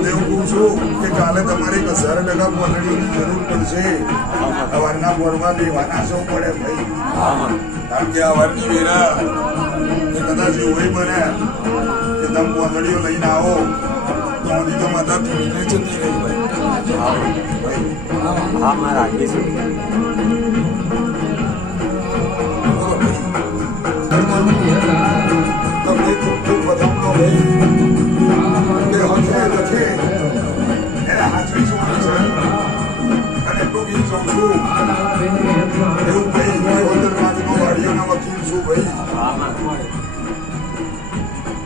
માટે હું કહું છું કે કાલે તમારે 1000 કોથળીઓની જરૂર પડશે. સવારના બોરમાં લેવાના સૌ પડે ભાઈ. કારણ કે સવારની વેરા એ કદાચ એવું બને કે તમે કોથળીઓ લઈને આવો તો હજી તો માતા પીને જતી રહી ભાઈ. હા માં રાખીશું. તમને ખૂબ ખૂબ વધામણો ભાઈ. અને એટલું ગીત જાઉં છું એવું ભાઈ વાડીઓના વકીલ છું ભાઈ.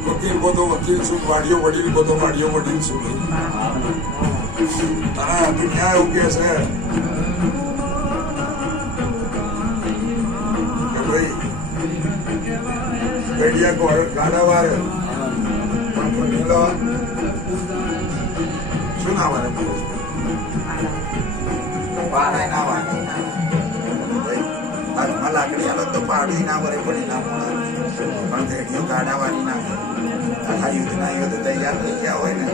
વકીલ બધો વકીલ છું, વાડીઓ વડીલ બધો વાડીઓ વડીલ છું ભાઈ. અને દુનિયા એવું કે છે કે ભાઈ ગડિયા ગાડા વાર પણ શું ના વારે પાડાય ના વારે હાથમાં લાકડી હાલત તો પાડી ના વરે પડી ના મળે પણ ઘેડીઓ ગાડાવાળી ના કરે. આખા યુદ્ધના યુદ્ધ તૈયાર થઈ ગયા હોય ને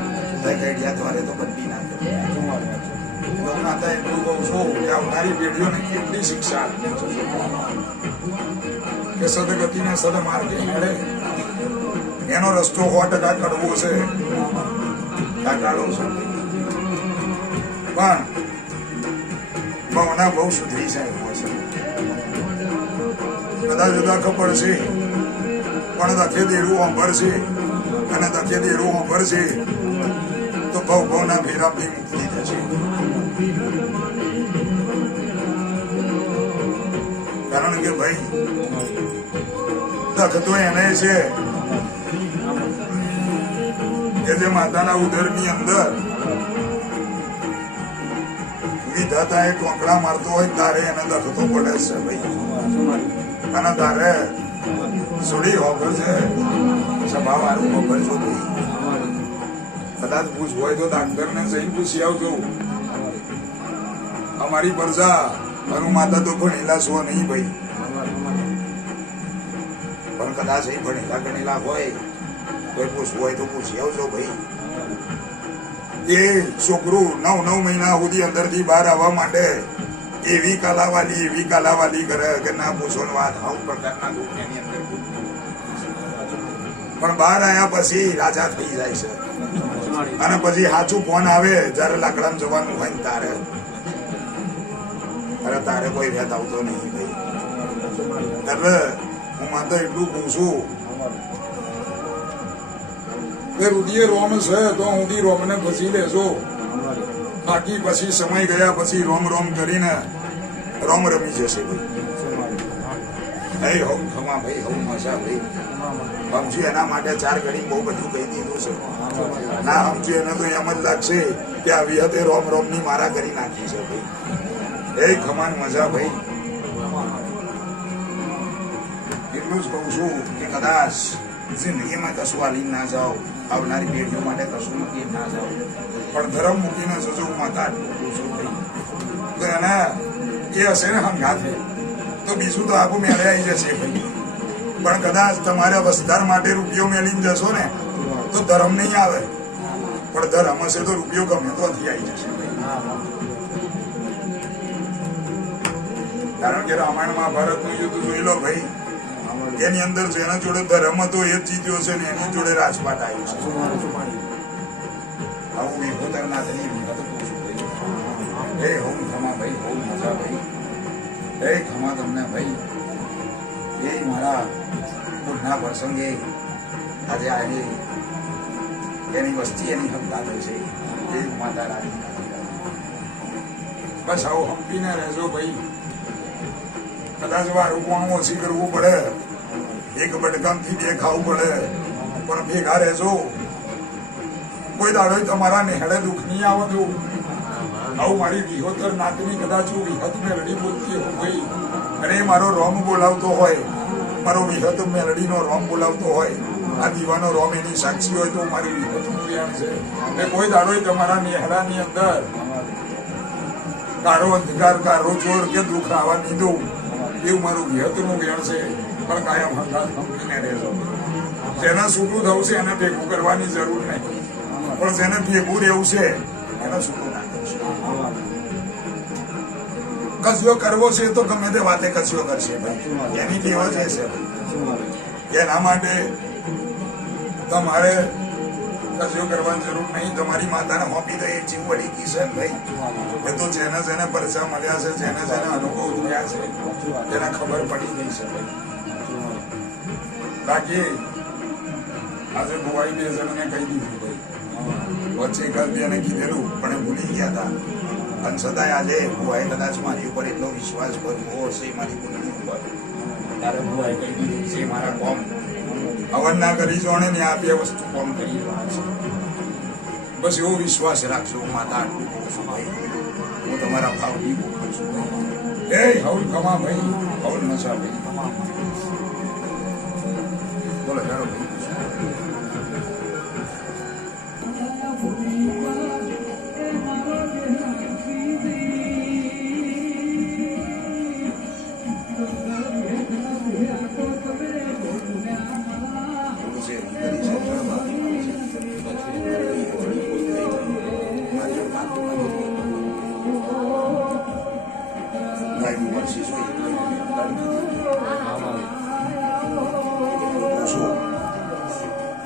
તો ઘેડિયા દ્વારે તો બદલી ના કરે. માતા એટલું કહું છું કે આવનારી પેઢીઓને કેટલી શિક્ષા આપી કે સદગતિને સદમાર્ગે મળે. એનો રસ્તો 100% કડવો છે, કાટાળો છે, પણ ભાવના બહુ સુધરી જાય છે. કદાચ જુદા ખબર છે પણ દખે દેડું સાંભળશે અને દખે દેડું સાંભળશે તો ભાવના ફેરાથી મુક્તિ થશે. કારણ કે ભાઈ દખ તો એને છે કે જે માતાના ઉદરની અંદર વિધાતા એ ટોકડા મારતો હોય તારે એને દખતો પડે છે ભાઈ. અને તારે સુડી હોગર છે સભા વાળું હોગર છો ભાઈ. કદાચ પૂછવું હોય તો ડાક્ટરને જઈને પૂછી આવજો. અમારી પ્રજા અનુ માતા તો ભણેલા છો નહીં ભાઈ, પણ કદાચ એ ભણેલા ગણેલા હોય કોઈ પૂછવું હોય તો પૂછી આવજો ભાઈ. એ છોકરું 9 મહિના સુધી અંદરથી બહાર આવવા માટે એવી કલાવાલી કરે કે ના પૂછો વાત. આવું પ્રકારના દુનિયાની અંદર પણ બહાર આવ્યા પછી રાજા થઈ જાય છે. અને પછી સાચું ફોન આવે જયારે લાકડામાં જવાનું હોય ને તારે અરે તારે કોઈ વ્યાત આવતો નહીં ભાઈ. એટલે હું માત્ર એટલું પૂછું કે રુધિર રોમ છે તો ઊંધી રોમને ફસી લેજો. બાકી પછી સમય ગયા પછી રોમ કરીને રોમ રમી જશે ભાઈ. હોમ ખમા ભાઈ, હોમ મજા ભાઈ. સમજ્યું એના માટે 4 ઘડી બહુ બધું કહી દીધું છે. ના સમજ્યું એને તો એમ જ લાગશે કે આ વિહતે રોમની મારા કરી નાખી છે ભાઈ. ખમાન મજા ભાઈ. એટલું જ કહું છું કે કદાચ જિંદગીમાં કશું આલી ના જાઓ, આવનારી પેઢીઓ માટે કશું મૂકી ના જાઓ, પણ ધર્મ મૂકીને જજો. માતા આટલું છું ભાઈ. તો એના એ હશે ને હંગાથ તો બીજું તો આખું મેળે આવી જશે ભાઈ. પણ કદાચ તમારા વસ્તાર માટે રૂપિયો મેળીને જશો ને તો ધર્મ નહીં આવે, પણ ધર્મ હશે તો રૂપિયો ગમે તો આવી જશે ભાઈ. કારણ કે રામાયણ મહાભારતનું યુદ્ધ જોઈ લો ભાઈ. એની અંદર જેના જોડે ધર્મ હતો એ જ જીત્યો છે ને એની જોડે રાજપાટ આવ્યું છે. આવું વિભૂતરનાથની વિગત પૂછું ભાઈ. હોમ ખમા ભાઈ, હોમ મજા ભાઈ. ખમા તમને ભાઈ. એ મારા પૂરના પ્રસંગે આજે આવી એની વસ્તી એની હમલા થઈ છે. એ માતા રાજી બસ આવું હંપીને રહેજો ભાઈ. કદાચ વારું કોણ ઓછી કરવું પડે, એક બટકામથી 2 ખાવું પડે, પણ ભેગા રહેજો. કોઈ દાડો તમારા નેહડે દુઃખ નહીં આવતું. આવું મારી વિહોતર નાતની કદાચ વિહત મેલડી બોલતી હોય ભાઈ અને મારો રોમ બોલાવતો હોય, મારો વિહત મેલડીનો રોમ બોલાવતો હોય, આ દીવાનો રોમ એની સાક્ષી હોય તો મારી વિહતનું જ્ઞાન છે. એ કોઈ દાડો તમારા નેહડાની અંદર કારો અંધકાર, કારો ચોર કે દુઃખ આવવા નહીં દઉં. એવું મારું વિહતનું જ્ઞાન છે. પણ કાયમ હંગાત હંપીને રહેજો. જેના છૂટું થવું છે એને ભેગું કરવાની જરૂર નહીં. પણ જેને ભેગું રહેવું છે એને છૂટું ના કરશે. કચરો કરવો છે તો ગમે તે વાતે કચરો કરશે ભાઈ, એની ટેવ જ છે ભાઈ. એના માટે તમારે કચરો કરવાની જરૂર નહીં. તમારી માતાને હોપી તો એ જીવ વળી ગઈ છે ભાઈ. એ તો જેને જેને પરચા મળ્યા છે, જેને જેને અનુભવ જોયા છે, તેને ખબર પડી ગઈ છે ભાઈ. બાકી આજે ભુવાઈ બે જણને કહી દીધું ભાઈ, વચ્ચે ગલતીને કીધેલું પણ એ ભૂલી ગયા હતા. અને છતાંય આજે ભુવાએ કદાચ મારી ઉપર એટલો વિશ્વાસ કરવો હશે મારી કુંડળી ઉપર, ત્યારે ભુવાએ કહી દીધું છે મારા કોમ હવન ના કરી જોણે ને આ બે વસ્તુ કોમ કરી રહ્યા છે. બસ એવો વિશ્વાસ રાખજો. માતા આટલું કહું છું ભાઈ, હું તમારા ભાવની બોલું છું ભાઈ. એ હવલ કમા ભાઈ, હવલ મચા ભાઈ. બોલો ચાલો ભાઈ.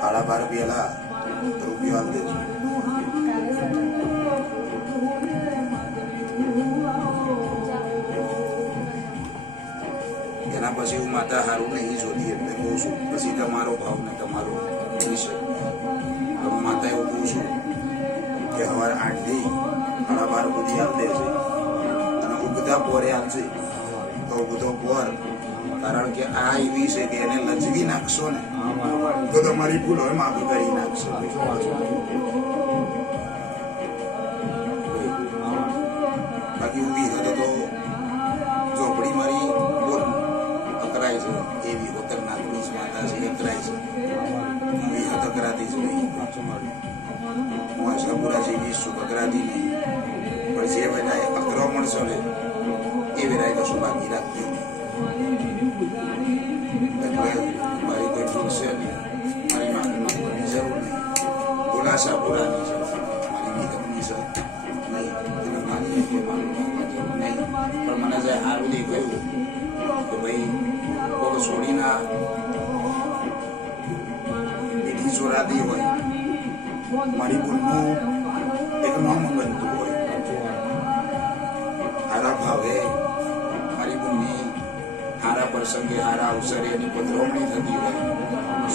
₹12 રૂપિયો આપી દેજો. એના પછી હું માતા હારું નહીં જોતી એટલે કહું છું. પછી તમારો ભાવ ને તમારો વિષય હવે માતા એવું કહું છું કે સવારે 8 થી 12 સુધી આપી દેશે અને ઉગતા પોરે આપશે તો ઉગતો પોર, કારણ કે આ એવી છે કે એને લજવી નાખશો ને તો તમારી ભૂલ હોય માફી કરી નાખશો. બાકી ઉભી હતો તો ચોપડી મારી બોલ અકરાય છે એવી હોતરના પોલીસ માતા છે અકરાય છે ઉભી હત અકરાતી જ નહીં. હું આશાપુરા જેવી શું અકરાતી નહીં, પણ જે વેલાએ અકરો મળશો ને એ વેલાએ કશું બાકી રાખતી નહીં. એટલે મારી કોઈ ભૂલ છે નહીં, મારી માફી માંગવાની જરૂર નહીં. ભૂલ આશાપુરાની છે, મારી નિગમની છે નહીં. તમે માની કે માફી માંગવા જરૂર નહીં. પણ મને જે સારું દેખાયું કે ભાઈ કોઈ છોડીના બીજી ચોરાતી હોય, મારી ભૂલનું એક નામ બનતું હોય, સારા ભાવે મારી ભૂલની સારા પ્રસંગે સારા અવસરે એની પધરામણી થતી હોય,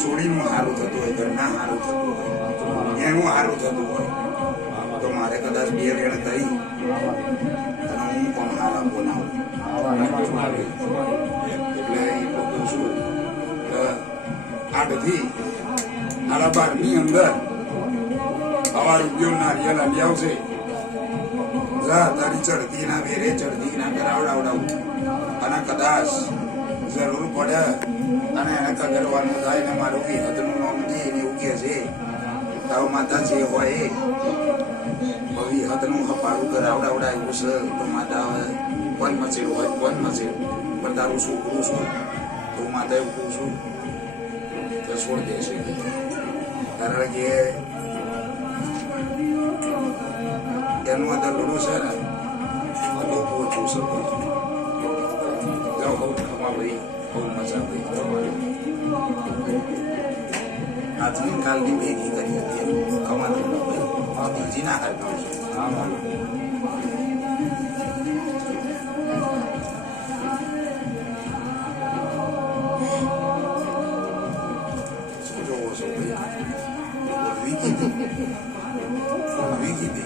સોડીનું સારું થતું હોય, ઘરના સારું થતું હોય, એનું સારું થતું હોય, તો મારે કદાચ 2 વેણ કરી અને હું પણ સારા બનાવું. એટલે એટલું કહું છું કે 8 થી 12 ની અંદર ₹1 નારિયેલ આલી આવશે. તારી ચડતી ના વેરે ચડતી ના કરાવડાવડાવું અને કદાચ જરૂર પડે અને એને કગરવાનું થાય ને મારું વિહતનું નામ દે એવું કે છે તાવ માતા જે હોય એ વિહતનું હપાડું કરાવડાવડાવ્યું છે તો માતા કોણ મચેલું હોય કોણ મચેલું પણ તારું છોકરું છું તો માતા એવું કહું છું કે છોડ દેશે. કારણ કે એનું અંદર લડું છે ને બહુ ઓછું છે. જાઓ બહુ ખમા ભાઈ, બહુ મજા ભાઈ. આજની કાલની ભેગી કરી હતી ખમા ભાઈ, બીજી ના હાલતું છે. શું જોવો છો ભાઈ? વીકી દે